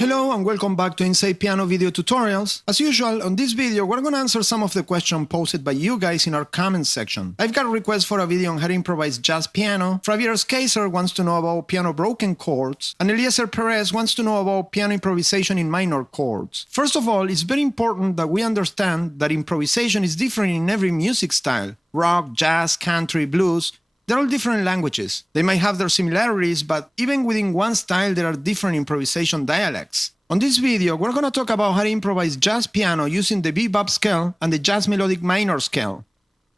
Hello and welcome back to Inside Piano video tutorials. As usual, on this video we're going to answer some of the questions posed by you guys in our comments section. I've got requests for a video on how to improvise jazz piano, Fravier's Kaiser wants to know about piano broken chords, and Eliezer Perez wants to know about piano improvisation in minor chords. First of all, it's very important that we understand that improvisation is different in every music style. Rock, jazz, country, blues. They're all different languages. They might have their similarities, but even within one style there are different improvisation dialects. On this video, we're going to talk about how to improvise jazz piano using the Bebop Scale and the Jazz Melodic Minor Scale.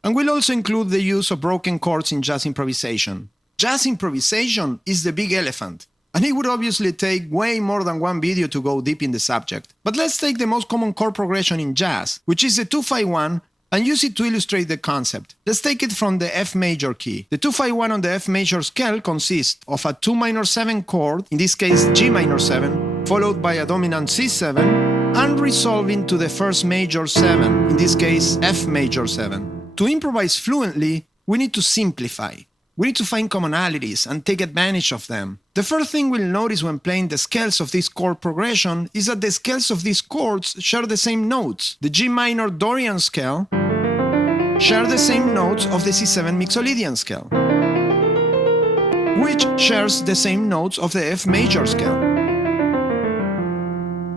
And we'll also include the use of broken chords in jazz improvisation. Jazz improvisation is the big elephant, and it would obviously take way more than one video to go deep in the subject. But let's take the most common chord progression in jazz, which is the 2-5-1, and use it to illustrate the concept. Let's take it from the F major key. The 2-5-1 on the F major scale consists of a 2 minor 7 chord, in this case G minor 7, followed by a dominant C7, and resolving to the first major 7, in this case F major 7. To improvise fluently, we need to simplify. We need to find commonalities and take advantage of them. The first thing we'll notice when playing the scales of this chord progression is that the scales of these chords share the same notes. The G minor Dorian scale share the same notes of the C7 Mixolydian scale, which shares the same notes of the F major scale.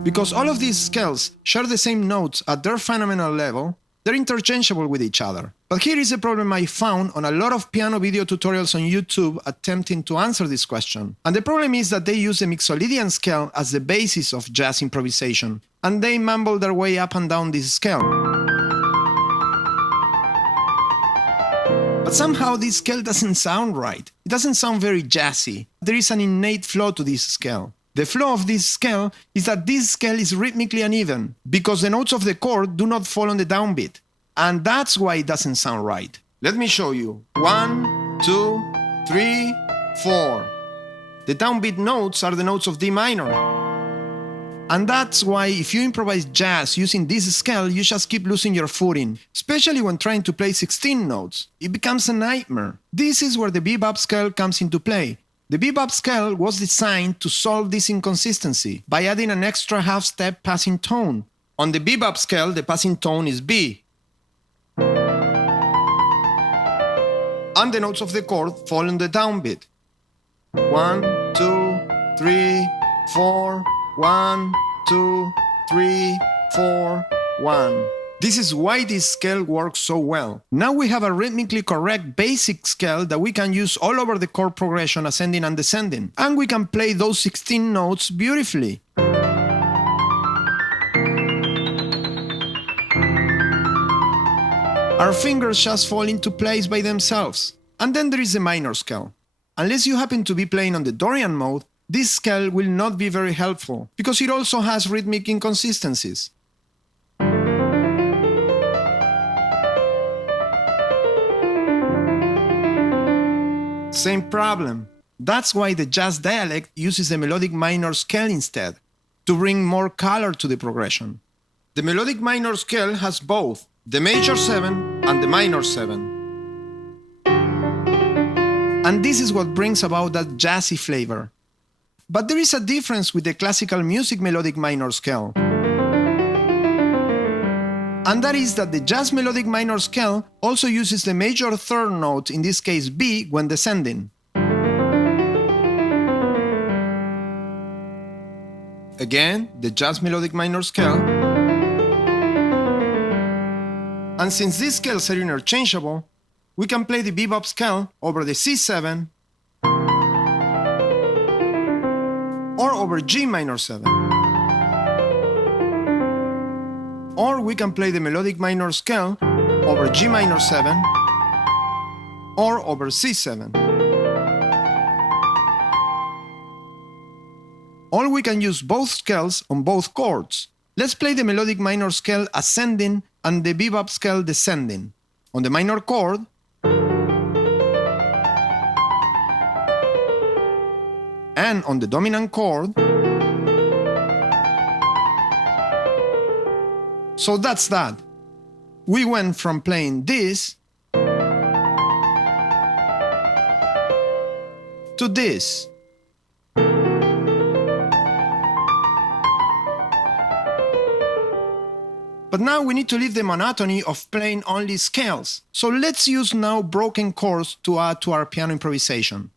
Because all of these scales share the same notes at their fundamental level, they're interchangeable with each other. But here is a problem I found on a lot of piano video tutorials on YouTube attempting to answer this question. And the problem is that they use the Mixolydian scale as the basis of jazz improvisation, and they mumble their way up and down this scale. But somehow this scale doesn't sound right. It doesn't sound very jazzy. There is an innate flaw to this scale. The flaw of this scale is that this scale is rhythmically uneven, because the notes of the chord do not fall on the downbeat. And that's why it doesn't sound right. Let me show you. 1, 2, 3, 4. The downbeat notes are the notes of D minor. And that's why if you improvise jazz using this scale, you just keep losing your footing, especially when trying to play 16 notes. It becomes a nightmare. This is where the Bebop Scale comes into play. The Bebop Scale was designed to solve this inconsistency by adding an extra half-step passing tone. On the Bebop Scale, the passing tone is B, and the notes of the chord fall on the downbeat. 1, 2, 3, 4, 1, 2, 3, 4, 1. This is why this scale works so well. Now we have a rhythmically correct basic scale that we can use all over the chord progression ascending and descending. And we can play those 16 notes beautifully. Our fingers just fall into place by themselves. And then there is the minor scale. Unless you happen to be playing on the Dorian mode, this scale will not be very helpful, because it also has rhythmic inconsistencies. Same problem. That's why the jazz dialect uses the melodic minor scale instead, to bring more color to the progression. The melodic minor scale has both the major 7 and the minor 7. And this is what brings about that jazzy flavor. But there is a difference with the classical music melodic minor scale. And that is that the jazz melodic minor scale also uses the major third note, in this case B, when descending. Again, the jazz melodic minor scale. And since these scales are interchangeable, we can play the Bebop Scale over the C7 or over G minor 7. Or we can play the melodic minor scale over G minor 7 or over C7. Or we can use both scales on both chords. Let's play the melodic minor scale ascending and the Bebop Scale descending. On the minor chord, and on the dominant chord. So that's that. We went from playing this to this. But now we need to leave the monotony of playing only scales. So let's use now broken chords to add to our piano improvisation.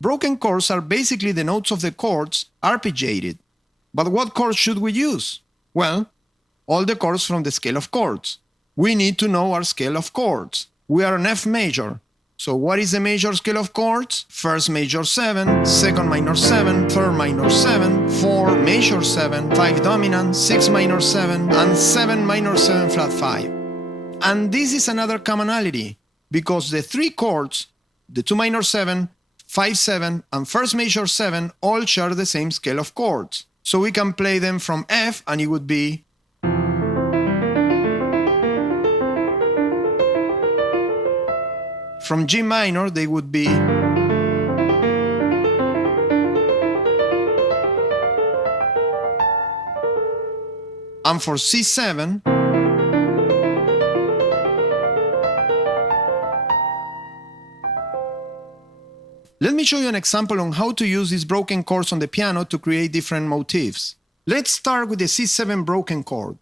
Broken chords are basically the notes of the chords arpeggiated. But what chords should we use? Well, all the chords from the scale of chords. We need to know our scale of chords. We are on F major. So what is the major scale of chords? First major 7, second minor 7, third minor 7, 4 major 7, 5 dominant, 6 minor 7, and 7 minor 7 flat 5. And this is another commonality, because the three chords, the 2 minor 7, 5 7, and first major 7 all share the same scale of chords. So we can play them from F and it would be from G minor, they would be and for C7, let me show you an example on how to use these broken chords on the piano to create different motifs. Let's start with the C7 broken chord.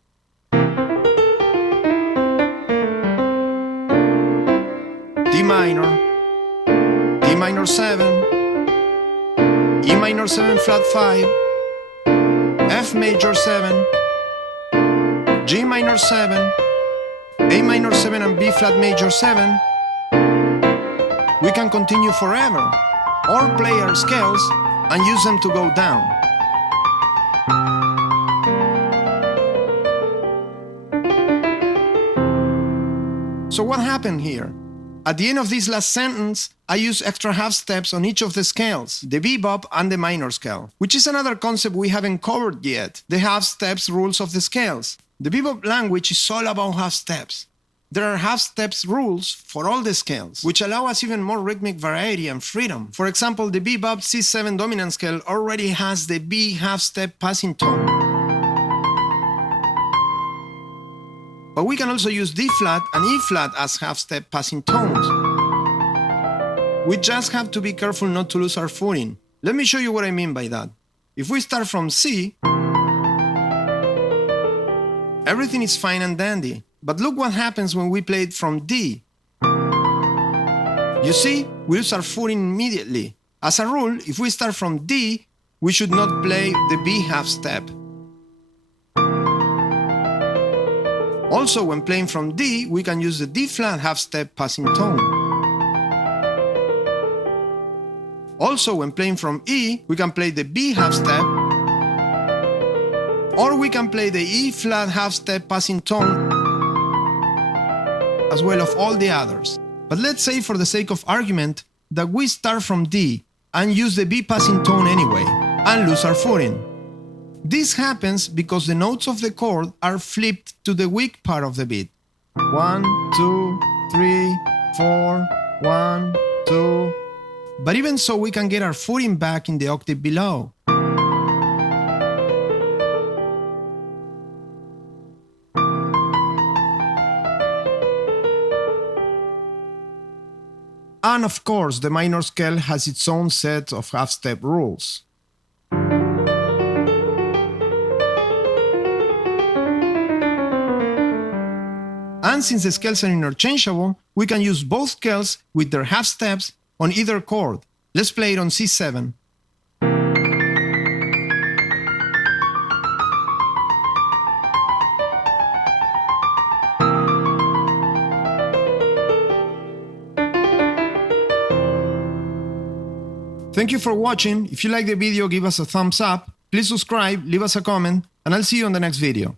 D minor, D minor 7, E minor 7 flat 5, F major 7, G minor 7, A minor 7 and B flat major 7. We can continue forever, or play our scales and use them to go down. So what happened here? At the end of this last sentence, I use extra half steps on each of the scales, the bebop and the minor scale, which is another concept we haven't covered yet, the half steps rules of the scales. The bebop language is all about half steps. There are half steps rules for all the scales, which allow us even more rhythmic variety and freedom. For example, the bebop C7 dominant scale already has the B half step passing tone. But we can also use D flat and E flat as half step passing tones. We just have to be careful not to lose our footing. Let me show you what I mean by that. If we start from C, everything is fine and dandy. But look what happens when we play it from D. You see, we lose our footing immediately. As a rule, if we start from D, we should not play the B half step. Also, when playing from D, we can use the D flat half step passing tone. Also, when playing from E, we can play the B half step, or we can play the E flat half step passing tone, as well of all the others. But let's say, for the sake of argument, that we start from D and use the B passing tone anyway, and lose our footing. This happens because the notes of the chord are flipped to the weak part of the beat. 1, 2, 3, 4, 1, 2. But even so, we can get our footing back in the octave below. And of course, the minor scale has its own set of half-step rules. And since the scales are interchangeable, we can use both scales with their half steps on either chord. Let's play it on C7. Thank you for watching. If you like the video, give us a thumbs up. Please subscribe, leave us a comment, and I'll see you on the next video.